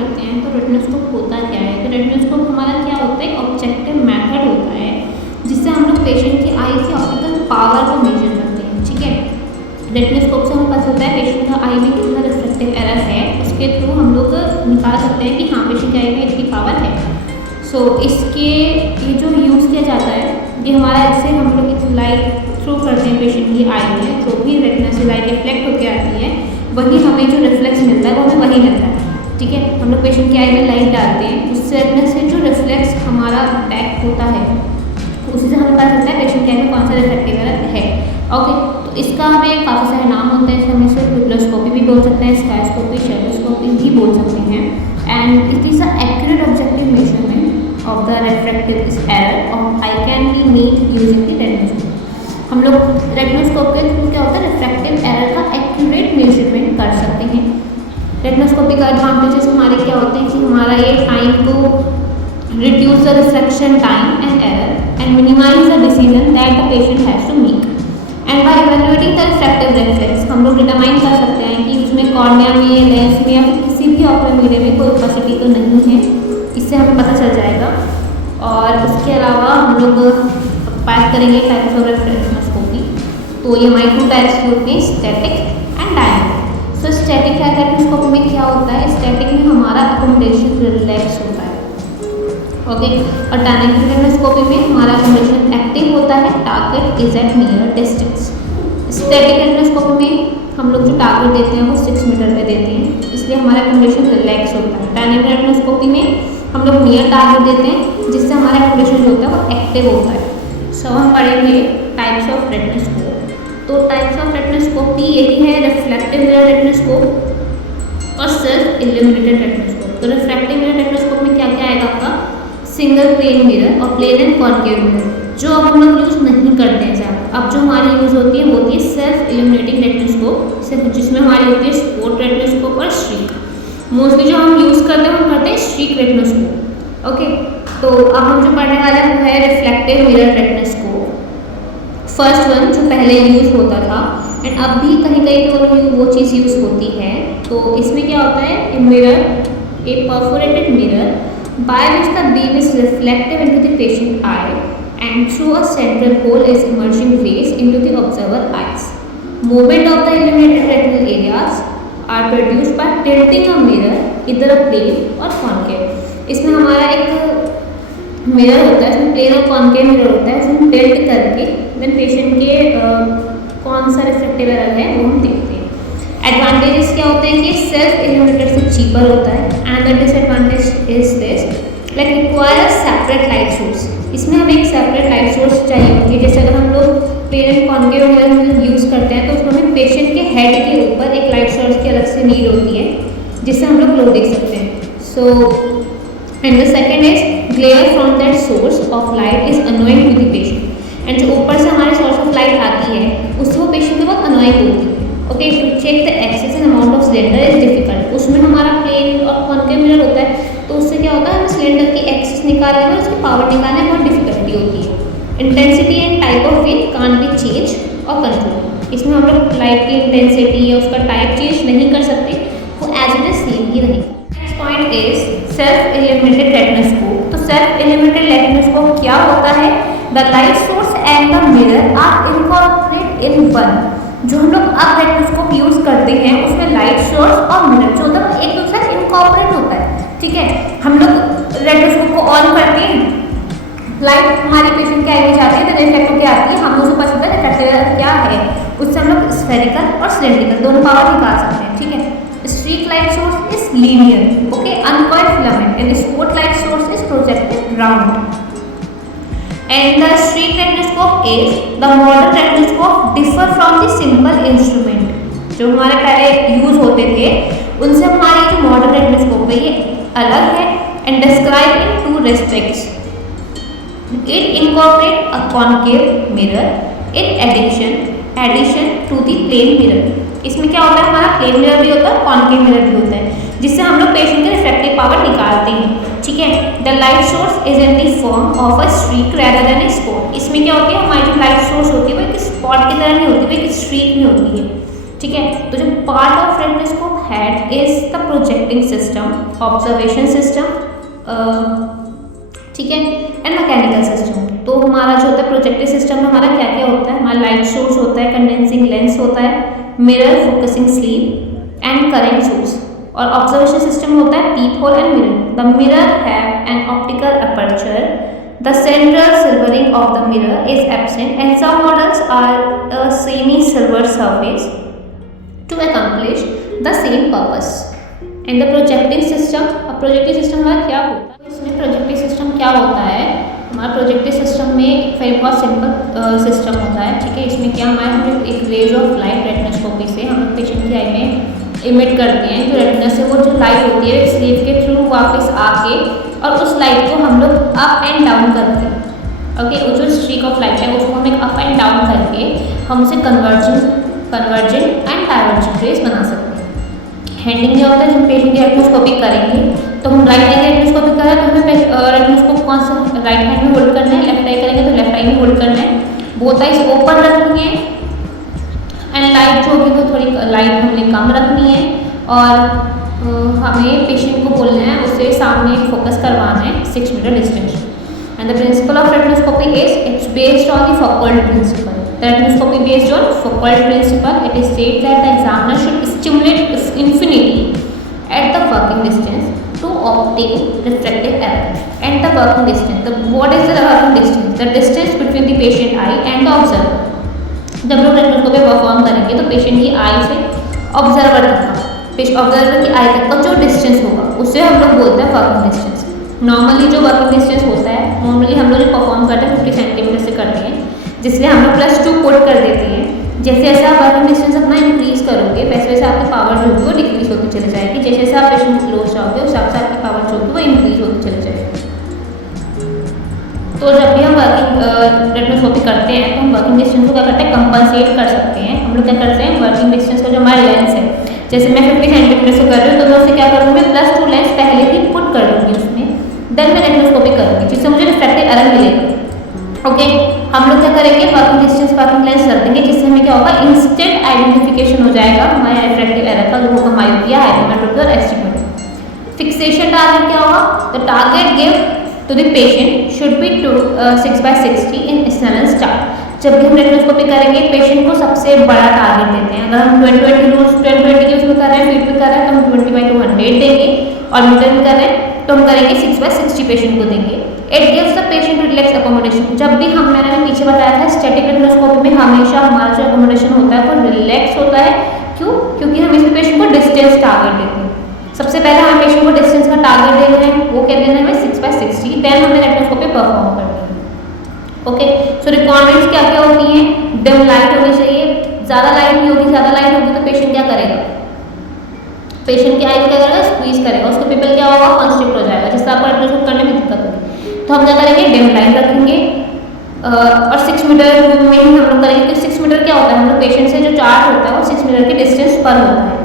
करते हैं तो रेटिनोस्कोप होता क्या है। तो रेटिनोस्कोप हमारा क्या होता है, ऑब्जेक्टिव मेथड होता है जिससे हम लोग पेशेंट की आई की ऑप्टिकल पावर को मेजर करते हैं। ठीक है, रेटिनोस्कोप से हमें पता चलता है पेशेंट का आई में कितना रिफ्लेक्टिव एरर है, उसके थ्रू हम लोग निकाल सकते हैं कि हाँ पेशेंट की आई में इतनी पावर है। सो इसके ये जो यूज़ किया जाता है ये हमारा, इससे हम लोग इस लाइट थ्रू करते हैं पेशेंट की आई में, जो भी रेटिना से लाइट रिफ्लेक्ट होकर आती है वही हमें जो रिफ्लेक्स मिलता है वो हमें वही मिलता है। ठीक है, हम लोग पेशेंट की आई में लाइट डालते हैं, उससे रेटिना से जो रिफ्लेक्स हमारा बैक होता है उसी से हमें पता चलता है पेशेंट की आई में कौन सा रिफ्लेक्टिव एरर है। ओके, तो इसका हमें काफ़ी सारे नाम होते हैं, हम इसे पिपलोस्कोपी भी बोल सकते हैं, स्काइस्कोपी, शेडोस्कोपी भी बोल सकते हैं। And it is a accurate objective measurement of the refractive error of I can be made using the retinoscope. हम लोग रेटिनोस्कोप के थ्रू क्या होता है, रिफ्रैक्टिव एरर का एक्यूरेट मेजरमेंट कर सकते हैं। रेटिनोस्कोपी का एडवांटेजेस हमारे क्या होते हैं कि हमारा ये टाइम को reduce the reflection time and error and minimize the decision that the patient has to make. And by evaluating the refractive reflex हम लोग डिटरमाइन कर सकते हैं कि उसमें कॉर्निया में, लेंस में या फिर किसी भी ऑक्यूलर मीडियम में कोई ओपेसिटी तो नहीं है, इससे हमें पता चल जाएगा। और उसके अलावा हम लोग बात करेंगे टाइप्स ऑफ रेटिनोस्कोपी। तो ये हमारे टू टाइप्स होते हैं, static and dynamic. So static retinoscopy में क्या होता है, स्टैटिक में हमारा अकोमोडेशन रिलैक्स होता है। ओके, और डायनेमिक रेटिनोस्कोपी में हमारा अकोमोडेशन एक्टिव होता है, target is at near distance. Static retinoscopy में हम लोग जो टारगेट देते हैं वो 6 मीटर पे देते हैं, इसलिए हमारा अकोमोडेशन रिलैक्स होता है। डायनेमिक रेटिनोस्कोपी में हम लोग नियर टारगेट देते हैं जिससे हमारा अकोमोडेशन जो होता है वो एक्टिव होता है। सो हम पढ़ेंगे टाइप्स ऑफ रेटिनोस्कोप। तो टाइप्स ऑफ रेटिनोस्कोपी यही है, रिफ्लेक्टिव मिरर रेटिनोस्कोप और सेल्फ इल्यूमिनेटेड रेटिनोस्कोप। तो रिफ्रैक्टिव मिरर रेटिनोस्कोप में क्या क्या आएगा आपका, सिंगल प्लेन मिरर और प्लेन एंड कॉन्केव मिरर, जो अब हम लोग यूज़ नहीं करते हैं ज़्यादा। अब जो हमारी यूज़ होती है वो होती है सेल्फ इल्यूमिनेटिंग रेटिनोस्कोप, जिसमें हमारी होती है स्पॉट रेटिनोस्कोप और स्ट्रीक। मोस्टली जो हम यूज़ करते हैं हम करते हैं स्ट्रीक रेटिनोस्कोप। ओके, तो अब हम जो पढ़ने वाले हैं वो है reflective mirror retinoscope, first one जो पहले यूज़ होता था एंड अब भी कहीं कहीं पे वो चीज़ यूज़ होती है। तो इसमें क्या होता है, a mirror, A perforated mirror by which the beam is reflected into the patient eye and through a central hole is emerging rays into the observer eyes. Movement of the illuminated retinal areas are produced by tilting a mirror either a plane or concave। इसमें हमारा एक mirror होता है, इसमें plane और concave mirror होता है, इसमें टिल्ट करके देन पेशेंट के कौन सा रिफ्लेक्टिव एरर है वो हम देखते हैं। एडवांटेजेस क्या होते हैं कि सेल्फ इल्यूमिनेटेड से चीपर होता है and the disadvantage is this like require separate light source. इसमें हमें एक सेपरेट लाइट सोर्स चाहिए होती है। जैसे अगर हम लोग plane and concave mirror use करते हैं तो उसमें हमें पेशेंट के हेड के ऊपर एक लाइट सोर्स की अलग से नीड होती है जिससे हम लोग ग्लो देख सकते हैं। So and the second is glare from that source of light is annoying to the patient. And जो ऊपर से हमारे सोर्स ऑफ लाइट आती है उससे वो पेशेंट को बहुत अनोइंग होती है। Okay, to check the axis and amount of cylinder is difficult. उसमें हमारा प्लेन और कॉन्केव मिरर होता है तो उससे क्या होता है, हमें सिलेंडर की एक्सेस निकालने में उसकी पावर निकालने में बहुत डिफिकल्टी होती है। Intensity and type of wave can't be change और कंट्रोल। इसमें हम लोग लाइट की इंटेंसिटी या उसका टाइप चेंज नहीं कर सकते, वो एज इट इज सेम ही रहेगा। Next point is self illuminated retinoscope. तो सेल्फ इल्यूमिनेटेड रेटिनोस्कोप क्या होता है, the light source and the mirror are incorporate in one. जो हम लोग अब रेटिनोस्कोप यूज़ करते हैं उसमें लाइट सोर्स और मिरर जो होता है एक दूसरे से इनकॉर्पोरेट होता है। ठीक है, हम लोग रेटिनोस्कोप को ऑन करते हैं, लाइट हमारे पेशेंट के आई में जाती है तो रिफ्लेक्ट होकर आती है, हम उसे पता चलता है रिफ्लेक्टिव क्या है, उससे हम लोग स्फेरिकल और सिलेंड्रिकल दोनों पावर निकाल सकते हैं। ठीक है, streak light source is linear, okay, uncoiled filament and spot light source is projected round. And the streak retinoscope is the modern retinoscope differ from the simple instrument। जो हमारे पहले यूज होते थे उनसे हमारी जो मॉडर्न रेटिनोस्कोप है ये अलग है and described in two respects। It incorporate a concave mirror in addition to the plane mirror। इसमें क्या होता है, हमारा प्लेन मिरर भी होता है, कॉन्केव मिरर भी होता है, जिससे हम लोग पेशेंट का रिफ्रैक्टिव पावर निकालते हैं। ठीक है, the light source is in the form of a streak rather than A spot. इसमें क्या होती है, हमारी जो लाइट सोर्स होती है वो एक स्पॉट की तरह नहीं होती, वो एक स्ट्रीक में होती है। ठीक है। तो जो part of retinoscope head is the projecting system, observation system, ठीक है, एंड मैकेनिकल सिस्टम। तो हमारा जो होता है प्रोजेक्टिव सिस्टम में हमारा क्या क्या होता है, हमारा लाइट सोर्स होता है, कंडेंसिंग लेंस होता है, mirror, focusing sleeve and current source. और ऑब्जर्वेशन सिस्टम होता है peephole and mirror. The mirror have an optical aperture, the central silvering of the mirror is absent and some models are a semi silver surface to accomplish the same purpose. And the projecting system, अब projective system हमारा क्या होता है, इसमें projective system क्या होता है, हमारा प्रोजेक्टिव सिस्टम में एक बहुत सिंपल सिस्टम होता है, ठीक है। इसमें क्या हमारे हम एक रेज ऑफ लाइट रेटिनोस्कोपी से हम पेशेंट की आई में इमिट करते हैं, तो रेटिना से वो जो लाइट होती है स्लीव के थ्रू वापस आके और उस लाइट को हम लोग अप एंड डाउन करते हैं, ओके। वो जो स्ट्रीक ऑफ लाइट है उसको हम एक अप एंड डाउन करके हम उसे कन्वर्जेंट एंड डाइवर्जेंट रेज बना सकते हैं। हैंडिंग क्या होता है, जब पेशेंट की रेटिनोस्कोपी करेंगे तो हम राइट आई रेटिनोस्कोपी करें तो हमें रेटिनोस्कोप कौन सा राइट हैंड में होल्ड करना है, लेफ्ट आई करेंगे तो लेफ्ट आई में होल्ड करना है, बोथ आईज ओपन रखनी है एंड लाइट जो होगी वो थोड़ी लाइट हमने कम रखनी है और हमें पेशेंट को बोलना है उससे सामने फोकस करवाना है 6 metre distance. And the principle of retinoscopy is it's based on the Foucault principle. Retinoscopy based on Foucault principle. It is said that the examiner should stimulate infinity at the working distance to obtain refractive error. And the working distance. What is the working distance? The distance between the patient eye and the observer. जब लोग retinoscopy perform करेंगे तो patient की आई से observer तक observer की आई तक का जो डिस्टेंस होगा उसे हम लोग बोलते हैं वर्किंग डिस्टेंस। नॉर्मली जो वर्किंग डिस्टेंस होता है, नॉर्मली हम लोग जो परफॉर्म करते हैं 50 सेंटीमीटर से करते हैं, जिसमें हम लोग +2 पुट कर देते हैं। जैसे जैसे आप वर्किंग डिस्टेंस अपना इंक्रीज करोगे वैसे वैसे आपकी पावर जो होगी वो डिक्रीज होती चली जाएगी। जैसे जैसे आप पेशेंट क्लोज जाओगे उस हिसाब से आपकी पावर जो होगी वो इंक्रीज होती चली जाएगी। तो जब भी हम वर्किंग रेटिनोस्कोपी करते हैं तो हम वर्किंग डिस्टेंस को क्या करते हैं, कंपनसेट कर सकते हैं। हम लोग क्या करते हैं, वर्किंग डिस्टेंस का जो हमारा लेंस है, जैसे मैं 50 सेंटीमीटर से कर रही हूँ तो मैं उसे क्या करूँगी, +2 लेंस पहले ही पुट कर दूँगी उसमें, देन मैं रेटिनोस्कोपी करूँगी जिससे मुझे रिफ्रैक्टिव एरर मिलेगा, ओके। हम लोग क्या करेंगे, वर्किंग डिस्टेंस वर्किंग लेंस रख देंगे जिससे हमें क्या होगा, इंस्टेंट आइडेंटिफिकेशन हो जाएगा हमारे रिफ्रैक्टिव एरर का, जो होगा मायोपिया, हाइपरमेट्रोपी और एस्टिग्मेटिक। फिक्सेशन टारगेट क्या होगा, the target give to the patient should be 6/60 in Snellen star. जब भी हम रेटिनोस्कोपी करेंगे पेशेंट को सबसे बड़ा टारगेट देते हैं। अगर हम 20/20 के उसमें कर रहे हैं, फीट पे कर रहे हैं तो हम 20/200 देंगे, और मीटर में कर रहे हैं तो हम करेंगे 6/60 पेशेंट को देंगे। It gives the patient relax accommodation. जब भी मैंने पीछे बताया था स्टैटिक रेटिनोस्कोपी में हमेशा हमारा जो अकोमोडेशन होता है वो रिलैक्स होता है। क्यों? क्योंकि हम इसमें पेशेंट को डिस्टेंस टारगेट देते हैं। सबसे पहले हमें पेशेंट को डिस्टेंस का टारगेट देना है, वो क्या देना है हमें 6/60, देन हमें रेटिनोस्कोपी परफॉर्म करनी है, ओके। सो रिक्वायरमेंट्स क्या क्या होती हैं, डिम लाइट होनी चाहिए, ज़्यादा लाइट नहीं होगी, ज़्यादा लाइट होगी तो पेशेंट क्या करेगा, पेशेंट की आई को क्या करेगा, स्क्वीज करेगा, उसका पिपल क्या होगा, कॉन्स्ट्रिक्ट हो जाएगा, जिससे आपको रेटिनोस्कोपी करने में दिक्कत होगी। तो हम क्या करेंगे, डिम लाइट रखेंगे और 6 मीटर में ही हम लोग करेंगे। तो 6 मीटर क्या होता है, हम लोग पेशेंट से जो चार्ट होता है वो 6 मीटर के डिस्टेंस पर होता है,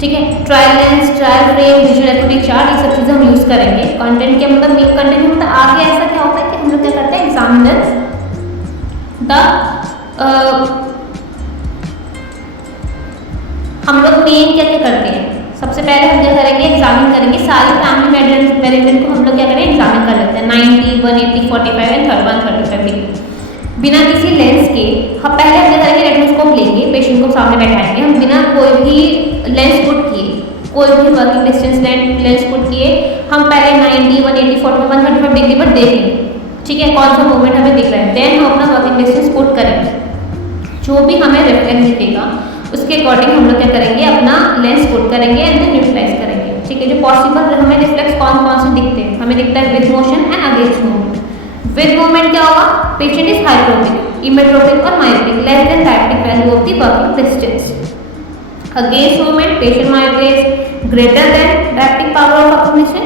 ठीक है। Trial lens, trial frame, visual acuity chart, ये सब चीज़ें हम यूज़ करेंगे। कंटेंट के मतलब कंटेंट मतलब आगे ऐसा क्या होता है कि हम लोग क्या करते हैं, एग्जामिनर हम लोग मेन क्या क्या करते हैं, सबसे पहले हम क्या करेंगे, एग्जामिन करेंगे सारी फैमिली मेजरमेंट को हम लोग क्या करें, एग्जामिन कर लेते हैं 90, 180, 45 एंड 135 डिग्री बिना किसी लेंस के। हम पहले हम क्या करेंगे, रेटिनोस्कोप लेंगे, पेशेंट को सामने बैठाएंगे, हम बिना कोई भी लेंस पुट किए, कोई भी वर्किंग डिस्टेंस लेंस पुट किए, हम पहले 90, 180, 45, 135 डिग्री पर देखेंगे, ठीक है, कौन सा मूवमेंट हमें दिख रहा है। देन हम अपना वर्किंग डिस्टेंस पुट करेंगे, जो भी हमें रिफ्लेक्ट दिखेगा उसके अकॉर्डिंग हम लोग क्या करेंगे, अपना लेंस पुट करेंगे एंड देन न्यूट्रलाइज करेंगे, ठीक है। जो पॉसिबल हमें रिफ्लेक्स कौन कौन से दिखते हैं, हमें दिखता है with motion and against movement. With movement क्या होगा, पेशेंट इज हाइड्रोपिक, इमेट्रोपिक और मायोपिक, लेस देन डायरेक्टिक value of the working distance. Against movement patient myopia is greater than डायरेक्टिक power of accommodation.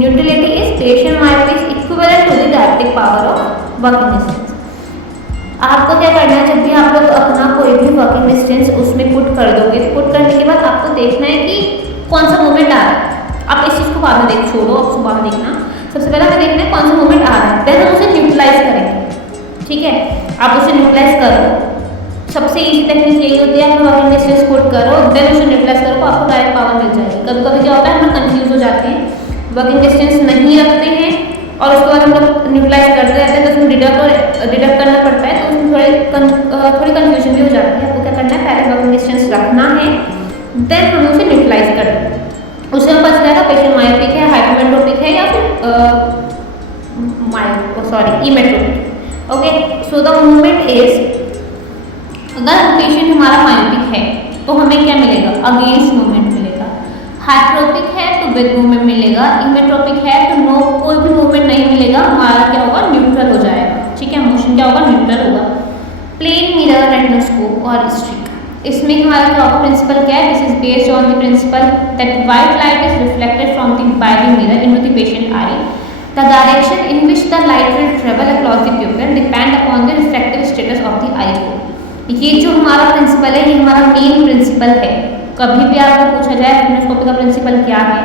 Neutrality is patient myopia is equivalent to the डायरेक्टिक power of working distance. आपको क्या करना है, जब भी आप लोग अपना कोई भी वर्किंग डिस्टेंस उसमें पुट कर दोगे, तो पुट करने के बाद आपको देखना है कि कौन सा मूवमेंट आ रहा है। आप इस चीज़ को बाद में छोड़ो, आप सुबह में देखना, सबसे पहले हमें देखना है कौन सा मूवमेंट आ रहा है, देन हम उसे न्यूट्रलाइज करेंगे, ठीक है। आप उसे न्यूट्रलाइज करो सबसे इजी टेक्निक यही होती है, आप वर्किंग डिस्टेंस पुट करो देन उसे न्यूट्रलाइज करो, आपको डायरेक्ट पावर मिल जाएगी। कभी कभी क्या होता है, हम लोग कंफ्यूज हो जाते हैं, वर्किंग डिस्टेंस नहीं रखते हैं और उसके बाद हम लोग न्यूट्रलाइज करते रहते हैं, तो उसमें डिडक्ट करना पड़ता है, तो उसमें थोड़ी कन्फ्यूजन भी हो जाती है। आपको क्या करना है, पहले वर्किंग डिस्टेंस रखना है, देन हम उसे न्यूट्रलाइज कर दें। उससे हम पता चलेगा पेशेंट मायोपिक है, हाइपरमेट्रोपिक है या फिर emmetropic. Okay, so the movement is, अगर पेशेंट हमारा मायोपिक है तो हमें क्या मिलेगा, अगेंस्ट मूवमेंट मिलेगा। हाइपरोपिक है तो विद मूवमेंट मिलेगा। इमेट्रोपिक है तो नो, कोई भी मूवमेंट नहीं मिलेगा, हमारा क्या होगा, न्यूट्रल हो जाएगा। ठीक है, मोशन क्या होगा, न्यूट्रल होगा। प्लेन मिरर रेटिनोस्कोप और स्ट्रिक, इसमें हमारा क्या होगा, प्रिंसिपल क्या है, this is based on the principal that white light is reflected from the by the mirror into the patient I. The direction in which the light will travel across the pupil depend upon the refractive status of the eye bone। ये जो हमारा principal है, ये हमारा main principal है। कभी भी आपको पूछा जाए रेटिनोस्कोपी का प्रिंसिपल क्या है,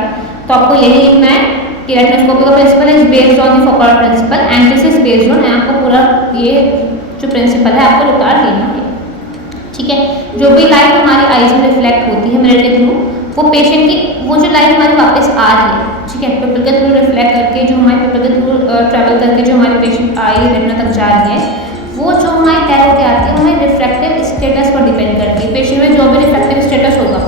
तो आपको यही लिखना है कि रेटिनोस्कोपी का principle is based on the focal principle and this is based on, आपको पूरा ये जो प्रिंसिपल है आपको उतार लेना है। ठीक है, जो भी लाइट हमारी आईज में रिफ्लेक्ट होती है मिरर के थ्रू, वो पेशेंट की वो जो लाइट हमारी वापस आ रही है, ठीक है, पिपल के थ्रू रिफ्लेक्ट करके, जो हमारे पिपल के थ्रू ट्रैवल करके जो हमारे पेशेंट आई रेटिना तक जा रही है, वो जो हमारी टैरो के आती है, हमें रिफ्रैक्टिव स्टेटस पर डिपेंड करती है। पेशेंट में जो भी रिफ्रैक्टिव स्टेटस होगा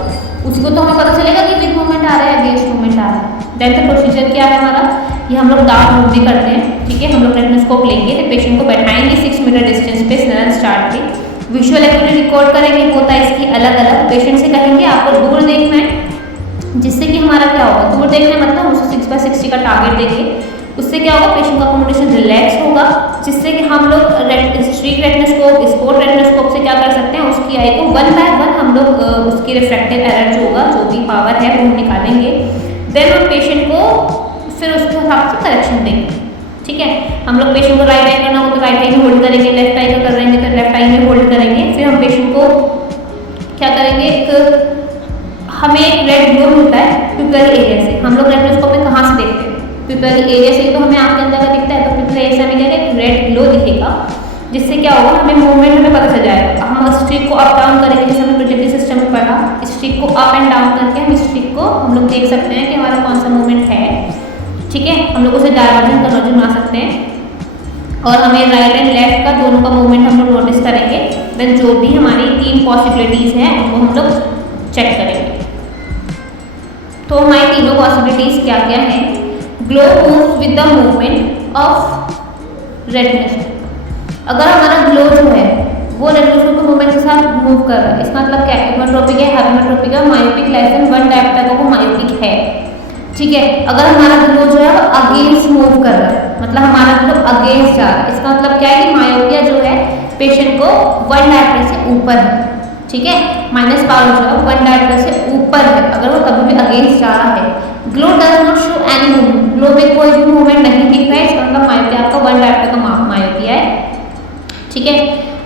उसको तो हमें पता चलेगा कि विद मूवमेंट आ रहा है, अगेंस्ट मूवमेंट आ रहा है। देन द प्रोसीजर क्या है हमारा, ये हम लोग डार्क रूम में करते हैं। ठीक है, हम लोग रेटिनोस्कोप लेंगे, तो पेशेंट को बैठाएंगे 6 मीटर डिस्टेंस पे स्नेल स्टार्ट पे, विजुअल एक्टिविटी रिकॉर्ड करेंगे, होता है इसकी अलग अलग। पेशेंट से कहेंगे आपको दूर देखना है, जिससे कि हमारा क्या होगा, दूर देखना मतलब उसको 6/60 का टारगेट देंगे, उससे क्या होगा, पेशेंट का अकोमोडेशन रिलैक्स होगा, जिससे कि हम लोग स्ट्रिक रेटिनोस्कोप, स्पोर्ट रेटिनोस्कोप से क्या कर सकते हैं, उसकी आई को 1 बाय 1 हम लोग उसकी रिफ्रैक्टिव एरर जो होगा, जो भी पावर है वो हम निकालेंगे। देन हम पेशेंट को फिर उसके हिसाब से करेक्शन देंगे। ठीक है, हम लोग पेशेंट को राइट आई करना हो तो राइट आई में होल्ड करेंगे, लेफ्ट आई का कर रहेंगे तो लेफ्ट आई में होल्ड करेंगे। फिर हम पेशेंट को क्या करेंगे, हमें एक रेड ग्लो मिलता है पिपल एरिया से। हम लोग रेटिनोस्कोप में कहाँ से देखते हैं, पिपल एरिया से, तो हमें आँख के अंदर का दिखता है, तो पिपल एरिया से हमें क्या है, रेड ग्लो दिखेगा, जिससे क्या होगा, हमें मूवमेंट हमें पता चल जाएगा। हम स्ट्रिक को अप डाउन करेंगे, जैसे हमने प्रोजेक्टिव सिस्टम में पढ़ा, स्ट्रिक को अप एंड डाउन करके हम स्ट्रिक को हम लोग देख सकते हैं कि हमारा कौन सा मूवमेंट है। ठीक है, हम लोग उसे डायवर्जन कन्वर्जन बना सकते हैं, और हमें राइट एंड लेफ्ट का दोनों का मूवमेंट हम लोग नोटिस करेंगे। देन जो भी हमारी 3 पॉसिबिलिटीज़ हैं उनको हम लोग चेक करेंगे। तो हमारी तीनों पॉसिबिलिटीज़ क्या क्या हैं, glow moves with the movement of retinoscope. अगर हमारा ग्लो जो है वो रेटिनोस्कोप के मूवमेंट के साथ मूव कर रहा है, इसका मतलब क्या है, इमेट्रोपिक है, हाइपरमेट्रोपिक है, मायोपिक लेस देन 1 डायप्टर का वो मायोपिक है। ठीक है, अगर हमारा ग्लो जो है वो अगेंस्ट मूव कर रहा है, मतलब हमारा ग्लो अगेंस्ट जा रहा है, इसका मतलब क्या है कि मायोपिया जो है पेशेंट को 1 डायप्टर से ऊपर है। ठीक है, माइनस पावर जो है 1 डायप्टर से ऊपर है, अगर वो कभी भी अगेंस्ट जा रहा है। Glow does not show any movement, glow में कोई भी मूवमेंट नहीं दिख रहा है, इसका मतलब मायोपिया आपका 1 डायप्टर का मायोपिया है। ठीक है,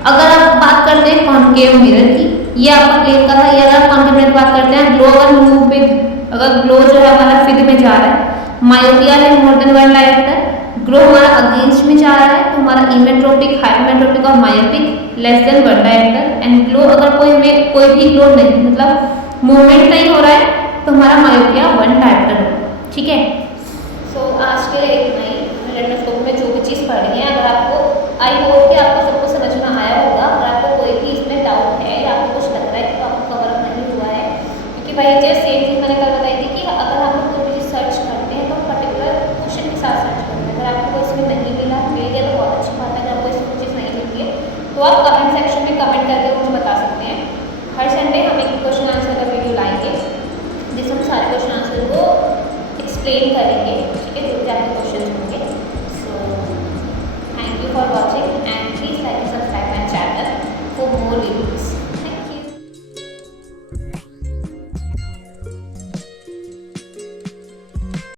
अगर आप बात करते हैं कॉन्केव मिरर की, ये आपका प्लेन का था, ये अगर कॉन्केव मिरर की बात करते हैं, ग्लो अगर मूव विद, अगर ग्लो जो है हमारा फिद में जा रहा है, मायोपिया है मोर देन 1 डायप्टर, ग्लो हमारा अगेंस्ट में जा रहा है, तो हमारा इमेट्रोपिक, हाइपरमेट्रोपिक और myopic less then 1 dioptre. And glow अगर कोई भी ग्लो नहीं, मतलब मूवमेंट नहीं हो रहा है, तो हमारा मायोपिया 1 डायप्टर होगा। ठीक है, सो आज के लिए इतना ही, रेटिनोस्कोप में जो भी चीज़ पढ़ी है, अगर आपको आई होप कि आपको सब कुछ समझ में आया होगा। अगर आपको कोई भी इसमें डाउट है या आपको कुछ लग रहा है कि आपको कवर अप नहीं हुआ है, क्योंकि भाई जो सेम चीज़ मैंने कल बताई थी कि अगर आप लोग कोई भी सर्च करते हैं तो पर्टिकुलर क्वेश्चन के साथ सर्च करते हैं। अगर आपको इसमें नहीं मिल गया तो बहुत अच्छी बात है, अगर आपको इसमें चीज़ नहीं मिलती है तो आप कमेंट सेक्शन में कमेंट करके मुझे बता सकते हैं। हर संडे हम एक क्वेश्चन आंसर का वीडियो लाएंगे, जिसमें हम सारे क्वेश्चन आंसर को एक्सप्लेन करेंगे। ठीक है, जो भी आपके क्वेश्चन होंगे। So thank you for watching and please like and subscribe my channel for more videos.